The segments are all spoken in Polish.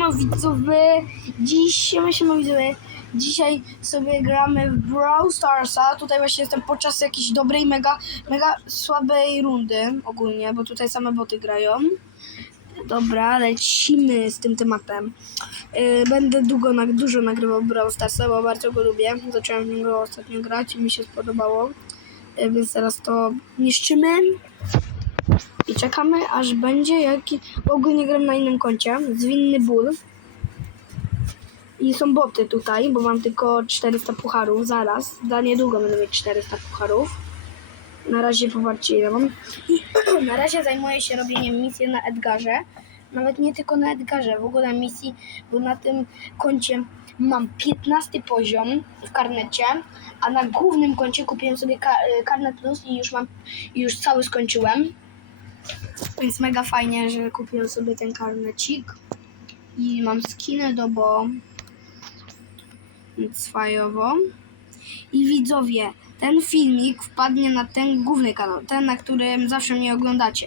siema widzowie, dziś, siema siema widzowie, dzisiaj sobie gramy w Brawl Starsa, tutaj właśnie jestem podczas jakiejś dobrej, mega, mega słabej rundy ogólnie, bo tutaj same boty grają. Dobra, lecimy z tym tematem. Yy, Będę długo, nag- dużo nagrywał Brawl Starsa, bo bardzo go lubię, zacząłem w niego ostatnio grać i mi się spodobało, Yy, więc teraz to niszczymy. I czekamy, aż będzie jaki... Ogólnie gram na innym koncie. Zwinny ból. I są boty tutaj, bo mam tylko 400 pucharów. Zaraz. Za niedługo będę mieć 400 pucharów. Na razie popatrzcie ile mam. I na razie zajmuję się robieniem misji na Edgarze. Nawet nie tylko na Edgarze, w ogóle misji, bo na tym koncie mam 15 poziom w karnecie, a na głównym koncie kupiłem sobie ka- karnet plus i już mam, już cały skończyłem. Więc mega fajnie, że kupiłem sobie ten karnecik. I mam skinę do bo. Więc fajowo. I widzowie, ten filmik wpadnie na ten główny kanał, ten, na którym zawsze mnie oglądacie.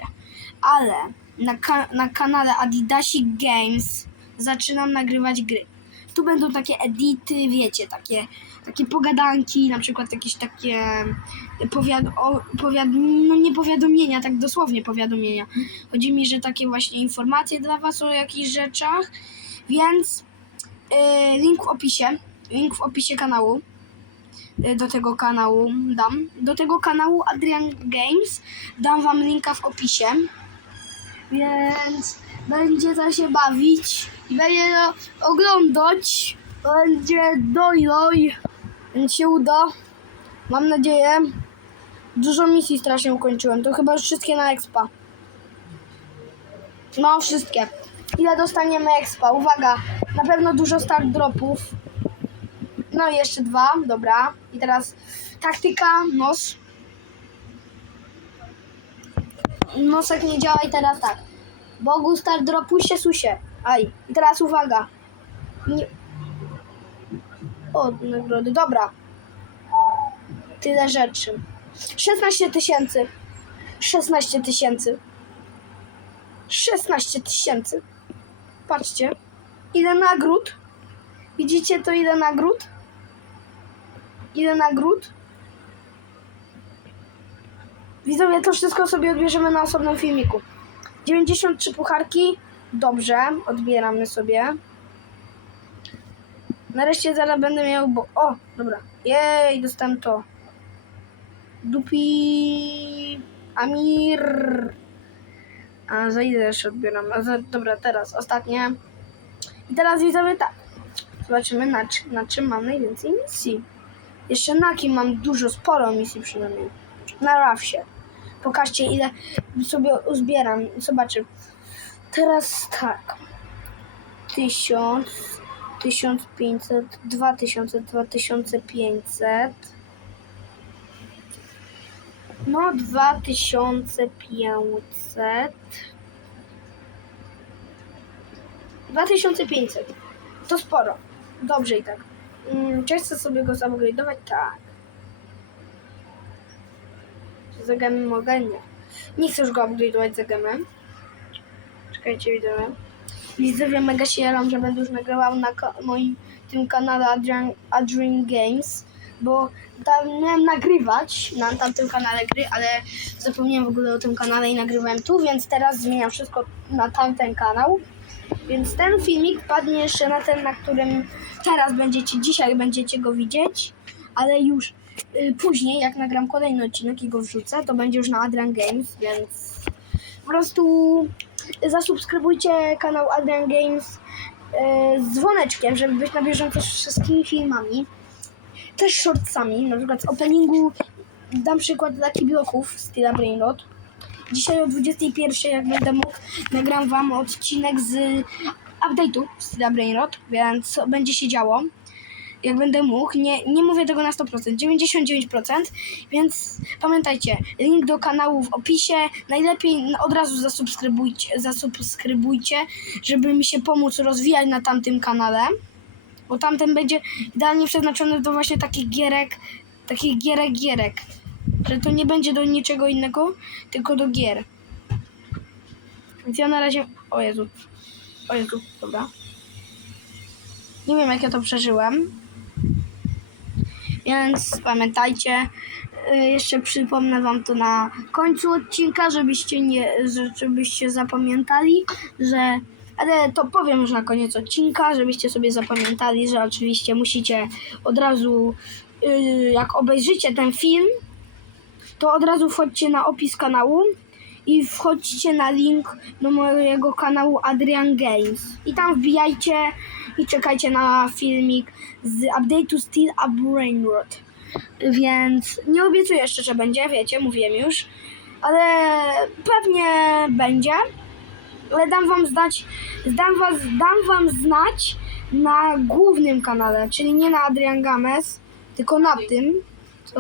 Ale na, ka- na kanale Adidasi Games zaczynam nagrywać gry. Tu będą takie edity, wiecie, takie, takie pogadanki, na przykład jakieś takie powiad, o, powiad, no nie powiadomienia, tak dosłownie powiadomienia. Chodzi mi, że takie właśnie informacje dla Was o jakichś rzeczach, więc y, link w opisie, link w opisie kanału, y, do tego kanału dam. Do tego kanału Adrian Games dam Wam linka w opisie, więc będziecie się bawić będzie oglądać, będzie dojloj, się uda. Mam nadzieję. Dużo misji strasznie ukończyłem. To chyba już wszystkie na expa. No, wszystkie. Ile dostaniemy expa? Uwaga, na pewno dużo start dropów. No i jeszcze dwa, dobra. I teraz taktyka, nos. Nosek nie działa i teraz tak. Bogu start dropu się susie. Aj. Teraz uwaga. Nie... O, nagrody. Dobra. Tyle rzeczy. 16 tysięcy. 16 tysięcy. 16 tysięcy. Patrzcie. Ile nagród? Widzicie to ile nagród? Ile nagród? Widzowie, to wszystko sobie odbierzemy na osobnym filmiku. 93 pucharki. Dobrze, odbieramy sobie. Nareszcie zaraz będę miał, bo... O, dobra. Jej, dostałem to. Dupi... Amir... A za ile jeszcze odbieram? A za, dobra, teraz ostatnie. I teraz widzowie tak. Zobaczymy na, na czym mam najwięcej misji. Jeszcze na kim mam dużo, sporo misji przynajmniej. Na Rafsie. Pokażcie ile sobie uzbieram. Zobaczy. Teraz tak. 1000, 1500, 2000, 2500. No, 2500. 2500. To sporo. Dobrze i tak. Mm, Czy chcę sobie go zupgrade'ować? Tak. Za gemem mogę? Nie. Nie chcę już go upgrade'ować za gemem. Czekajcie, widzowie. Widzowie mega się jaram, że będę już nagrywał na moim tym kanale Adrian, Adrian Games, bo tam miałem nagrywać na tamtym kanale gry, ale zapomniałem w ogóle o tym kanale i nagrywałem tu, więc teraz zmieniam wszystko na tamten kanał. Więc ten filmik padnie jeszcze na ten, na którym teraz będziecie, dzisiaj będziecie go widzieć, ale już y, później, jak nagram kolejny odcinek i go wrzucę, to będzie już na Adrian Games, więc po prostu zasubskrybujcie kanał Adrian Games y, z dzwoneczkiem, żeby być na bieżąco z wszystkimi filmami. Też shortsami, na przykład z openingu dam przykład Lucky Bloków z Tila Brainrot. Dzisiaj o 21 jak będę mógł, nagram wam odcinek z update'u z Tila Brainrot, więc będzie się działo. Jak będę mógł, nie, nie mówię tego na 100%, 99%, więc pamiętajcie, link do kanału w opisie, najlepiej od razu zasubskrybujcie, zasubskrybujcie, żeby mi się pomóc rozwijać na tamtym kanale, bo tamten będzie idealnie przeznaczony do właśnie takich gierek, takich gierek, gierek, że to nie będzie do niczego innego, tylko do gier. Więc ja na razie, o Jezu, o Jezu, dobra. Nie wiem, jak ja to przeżyłem. Więc pamiętajcie, y, jeszcze przypomnę wam to na końcu odcinka, żebyście nie, że- żebyście zapamiętali, że ale to powiem już na koniec odcinka, żebyście sobie zapamiętali, że oczywiście musicie od razu, y, jak obejrzycie ten film, to od razu wchodźcie na opis kanału i wchodźcie na link do mojego kanału Adrian Games. I tam wbijajcie i czekajcie na filmik z update'u Steel Up Brainrot. Więc nie obiecuję jeszcze, że będzie, wiecie, mówiłem już, ale pewnie będzie. Ale dam wam znać, dam, was, dam wam znać na głównym kanale, czyli nie na Adrian Games, tylko na tym, co?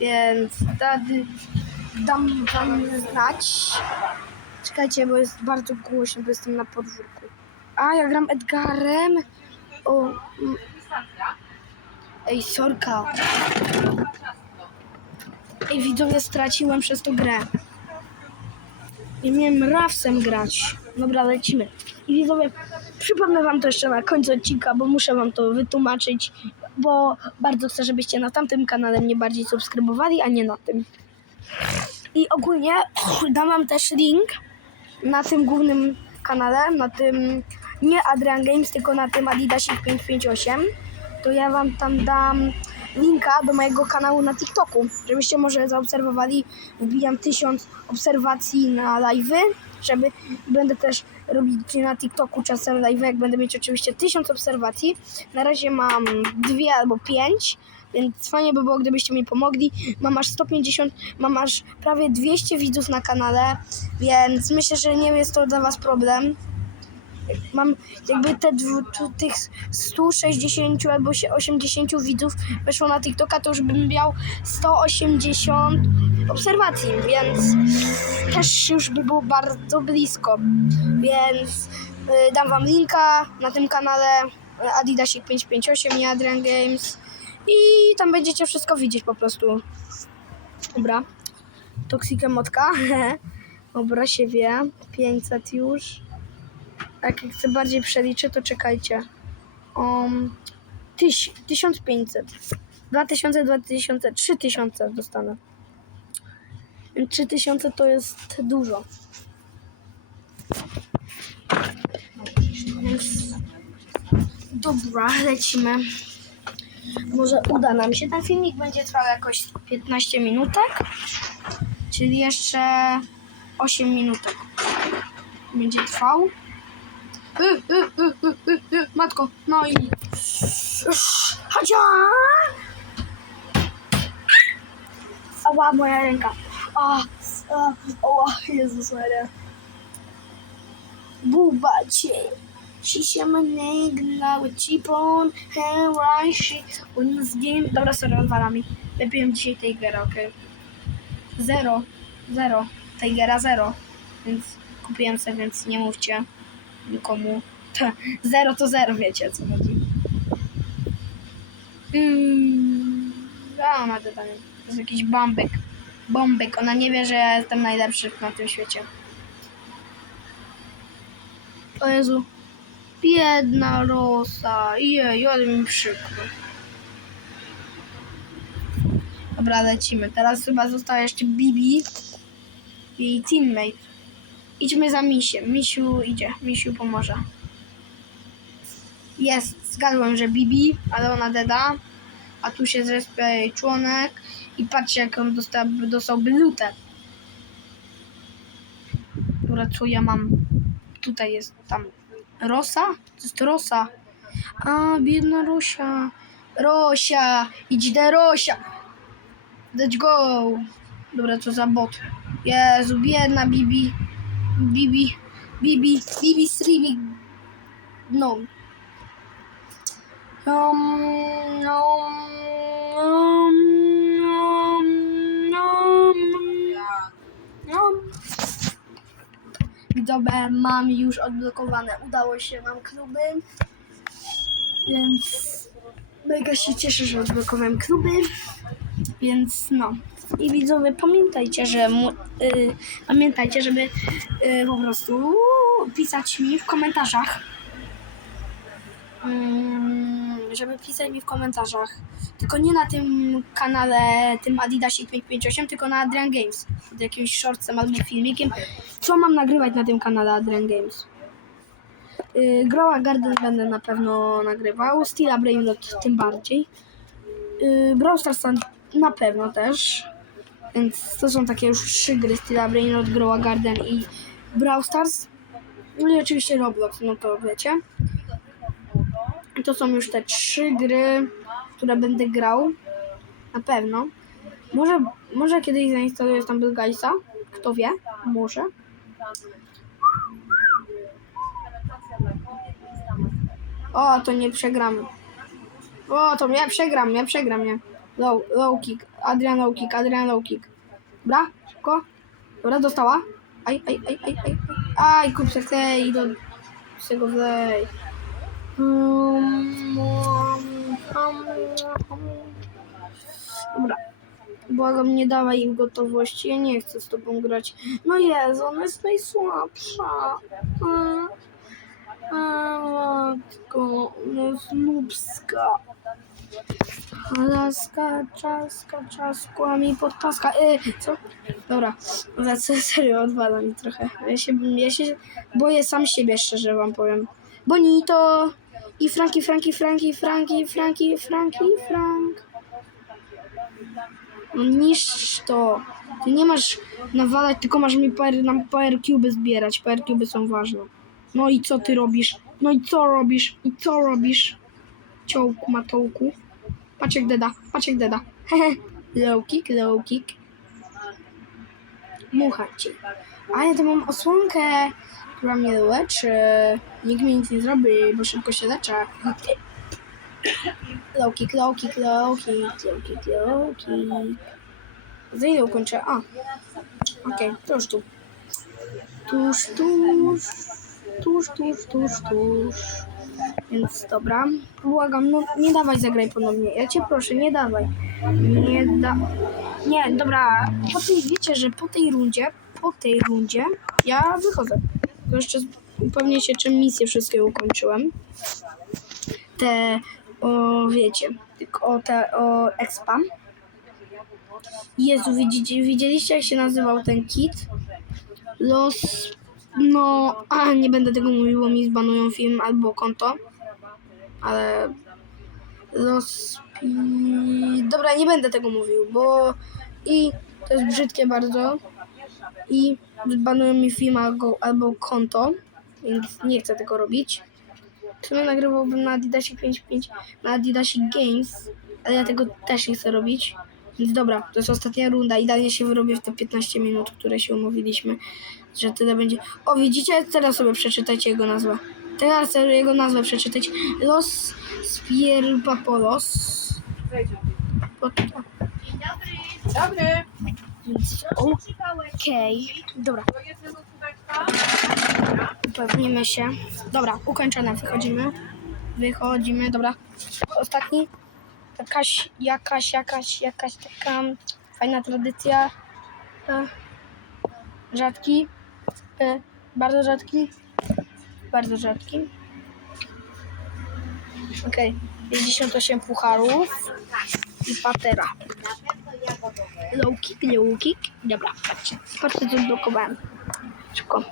Więc wtedy dam wam znać. Czekajcie, bo jest bardzo głośno, bo jestem na podwórku. A, ja gram Edgarem. O. Ej, sorka. Ej, widzowie, straciłem przez tą grę. Ja miałem Rafsem grać. Dobra, lecimy. I widzowie, przypomnę wam to jeszcze na końcu odcinka, bo muszę wam to wytłumaczyć, bo bardzo chcę, żebyście na tamtym kanale mnie bardziej subskrybowali, a nie na tym. I ogólnie dam wam też link na tym głównym kanale, na tym nie Adrian Games, tylko na tym Adidasik 558, to ja wam tam dam linka do mojego kanału na TikToku, żebyście może zaobserwowali. Wbijam tysiąc obserwacji na live'y, żeby będę też robić na TikToku czasem live, jak będę mieć oczywiście tysiąc obserwacji. Na razie mam dwie albo pięć, więc fajnie by było, gdybyście mi pomogli. Mam aż 150, mam aż prawie 200 widzów na kanale, więc myślę, że nie jest to dla was problem. Mam jakby te dwu, tych 160 albo się 80 widzów weszło na TikToka, to już bym miał 180 obserwacji, więc też już by było bardzo blisko. Więc y, dam wam linka na tym kanale y, Adidasik 558 i Adrian Games i tam będziecie wszystko widzieć po prostu. Dobra. Toksika motka. Dobra, się wie. 500 już. Jak chcę bardziej przeliczyć, to czekajcie. Um, tyś, 1500. 2000, 2000, 3000 dostanę. 3000 to jest dużo. Dobra, lecimy. Może uda nam się. Ten filmik będzie trwał jakoś 15 minutek. Czyli jeszcze 8 minutek będzie trwał. Y, y, y, y, y, y. Matko, no i... Chodzia! Ała, moja ręka. A, a, ała, Jezus Maria. Buba cię. She mnie glały cipon, hair she on z game. Dobra, sorry, odwalami. Wypiłem dzisiaj Tigera, okej. Zero, zero. Tigera zero. Więc kupiłem sobie, więc nie mówcie nikomu. Ta, zero to zero, wiecie co chodzi. Mm, a ona dodanie. To jest jakiś bombek. Bombek. Ona nie wie, że ja jestem najlepszy na tym świecie. O Jezu. Biedna Rosa. Jej, ale mi przykro. Dobra, lecimy. Teraz chyba została jeszcze Bibi. Jej teammate. Idźmy za Misiem. Misiu idzie. Misiu pomoże. Jest. Zgadłem, że Bibi, ale ona deda. A tu się zrespia jej członek. I patrzcie, jak on dostał, dostałby lutę. Dobra, co ja mam? Tutaj jest tam Rosa? To jest Rosa. A, biedna Rosia. Rosia! Idź do Rosia! Let's go! Dobra, co za bot. Jezu, biedna Bibi. Bibi. Bibi. Bibi streaming. No. Um, um, um, um, um, um. Dobra, mam już odblokowane. Udało się nam kluby. Więc mega się cieszę, że odblokowałem kluby. Więc no. I widzowie, pamiętajcie, że y, pamiętajcie, żeby y, po prostu pisać mi w komentarzach. mm, żeby pisać mi w komentarzach. Tylko nie na tym kanale, tym Adidasie 558, tylko na Adrian Games. Pod jakimś shortsem albo filmikiem. Co mam nagrywać na tym kanale Adrian Games? Yy, Growa Garden będę na pewno nagrywał. Stila Brainrot tym bardziej. Yy, Brawl Stars na pewno też. Więc to są takie już trzy gry. Stila Brainrot, Growa Garden i Brawl Stars. No i oczywiście Roblox, no to wiecie. To są już te trzy gry, które będę grał. Na pewno. Może, może kiedyś zainstaluję Stumble Guysa. Kto wie? Może. O, to nie przegramy. O, to ja przegram, ja przegram, nie. Low, low kick. Adrian low kick, Adrian low kick. Dobra, szybko. Dobra, dostała. Aj, aj, aj, aj, aj. Aj, kup se chce i do z tego wlej. Dobra. Błagam, nie dawaj im gotowości. Ja nie chcę z tobą grać. No Jezu, ona jest najsłabsza. A, matko, no jest nubska. Laska, czaska, czaskła mi podpaska. E, co? Dobra, za co serio odwala mi trochę. Ja się, ja się boję sam siebie, szczerze wam powiem. Bonito i Franki, Franki, Franki, Franki, Franki, Franki, Frank. No niszcz to. Ty nie masz nawalać, tylko masz mi power, nam power cube zbierać. Power cube są ważne. No i co ty robisz? No i co robisz? I co robisz? Ciołku, matołku. Patrz jak deda, patrz jak deda. Low kick, low kick. Mucha ci. A ja tu mam osłonkę, która mnie leczy. Nikt mi nic nie zrobi, bo szybko się leczę. Low kick, low kick, low kick, low kick, low kick. Za ile ukończę? A. Okej, to już tu. Tuż, tuż. Tuż, tuż, tuż, tuż. Więc dobra. Błagam, no nie dawaj zagraj ponownie. Ja cię proszę, nie dawaj. Nie da... Nie, dobra. Po tej, wiecie, że po tej rundzie, po tej rundzie ja wychodzę. To jeszcze upewnię się, czy misje wszystkie ukończyłem. Te, o wiecie, o te, o expa. Jezu, widzicie, widzieliście jak się nazywał ten kit? Los... No, a nie będę tego mówił, bo mi zbanują film albo konto. Ale... Los... Dobra, nie będę tego mówił, bo... I to jest brzydkie bardzo. I zbanują mi film albo, albo konto, więc nie chcę tego robić. W nagrywałbym na Adidasie 55, na Adidasie Games, ale ja tego też nie chcę robić. Więc dobra, to jest ostatnia runda. Idealnie się wyrobię w te 15 minut, które się umówiliśmy, że tyle będzie. O, widzicie? Teraz sobie przeczytajcie jego nazwę. Teraz sobie jego nazwę przeczytać. Los Spierpapolos. O, Dobry. Więc okej. Dobra, jest losóweczka. upewnimy się. Dobra, ukończone. Wychodzimy. Wychodzimy, dobra. Ostatni. Jakaś, jakaś, jakaś, jakaś taka fajna tradycja. E, rzadki. E, bardzo rzadki. Bardzo rzadki. Okej. 58 pucharów i patera. Low kick, low kick. Dobra, patrzcie. Patrzcie, co blokowałem. Szybko.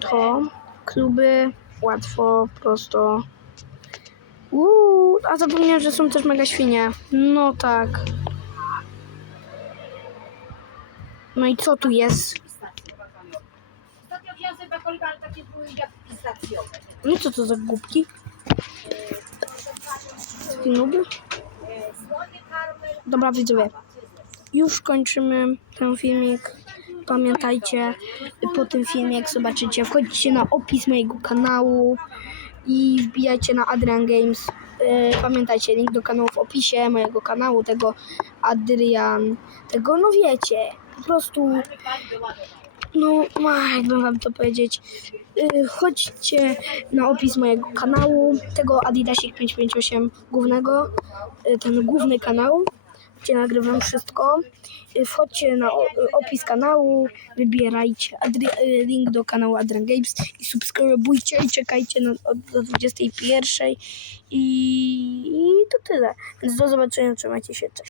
To kluby łatwo, prosto. Uuu, a zapomniałem, że są też mega świnie. No tak. No i co tu jest? Sobie bakolika, ale takie były jak. No co to za głupki? Nuby? Dobra, widzowie. Już kończymy ten filmik. Pamiętajcie, po tym filmie, jak zobaczycie, wchodźcie na opis mojego kanału i wbijajcie na Adrian Games. Yy, Pamiętajcie, link do kanału w opisie mojego kanału, tego Adrian, tego, no wiecie, po prostu, no, jakbym wam to powiedzieć, yy, chodźcie na opis mojego kanału, tego Adidasik 558 głównego, yy, ten główny kanał, gdzie nagrywam wszystko. Y, Wchodźcie na opis kanału, wybierajcie y, link do kanału Adrian Games i subskrybujcie i czekajcie na, do 21 i, i to tyle. Więc do zobaczenia, trzymajcie się, cześć.